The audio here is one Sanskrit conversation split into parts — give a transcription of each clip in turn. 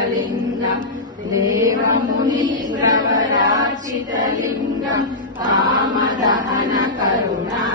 शिवलिङ्गम् देवमुनिप्रवराचितलिङ्गम् कामदहन करुणाकरलिङ्गम्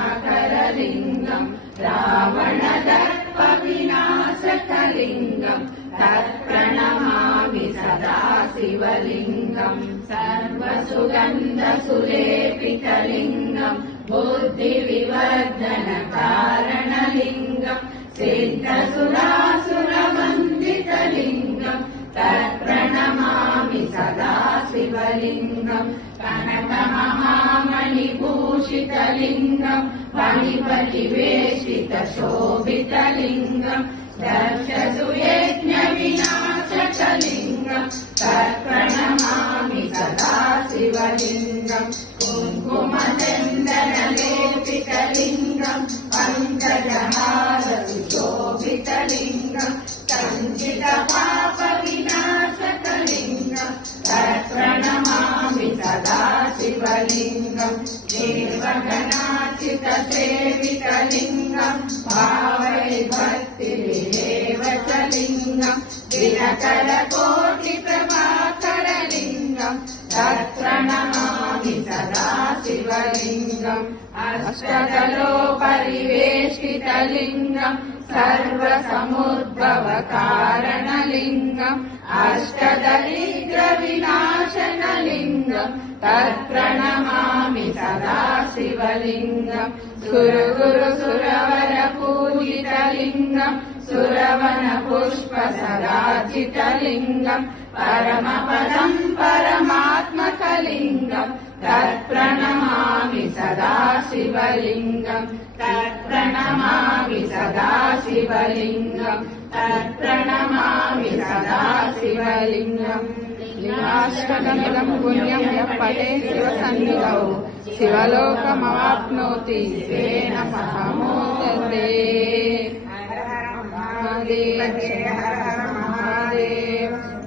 रावणदर्पविनाशकलिङ्गम् तत्प्रणमामि सदा शिवलिङ्गम् सर्वसुगन्धसुलेपितलिङ्गम् बुद्धिविवर्धनकारणलिङ्गम् सिद्धसुरासुरवन्दितलिङ्गम् तत्प्रणमामि सदा शिवलिङ्गम् कनकमहामणिभूषितलिङ्गम् फणिपरिवेशितशोभितलिङ्गम् दर्शसुयज्ञविनाशकलिङ्गम् तत्प्रणमामि सदा शिवलिङ्गम् कुङ्कुमचन्दनलेपितलिङ्गम् पङ्कजहारसुशोभितलिङ्गम् सञ्चितपापविनाशकलिङ्गम् तत्प्रणमामि सदा शिवलिङ्गम् देवगणाचितसेवितलिङ्गम् भावै भक्तिविहेव च लिङ्गम् दिनकरकोटिप्रभाकरलिङ्गम् तत्प्रणमामि सदा शिवलिङ्गम् अष्टदलोपरिवेष्टितलिङ्गम् सर्वसमुद्भवकारणलिङ्गम् अष्टदरिद्रविनाशनलिङ्गम् तत्प्रणमामि सदा शिवलिङ्गम् सुरगुरुसुरवरपूजितलिङ्गम् सुरवनपुष्पसराजितलिङ्गम् परमपदम् परमात्मकलिङ्गम् तत्प्रणमामि सदा शिवलिङ्गम् तत्प्रणमामि सदा शिवलिङ्गम् तत्प्रणमामि सदा शिवलिङ्गम् लिङ्गाष्टकमिदम् पुण्यम् यः पठेत् शिवसन्निधौ शिवलोकमवाप्नोति तेन महमोदते। हर हर महादेव।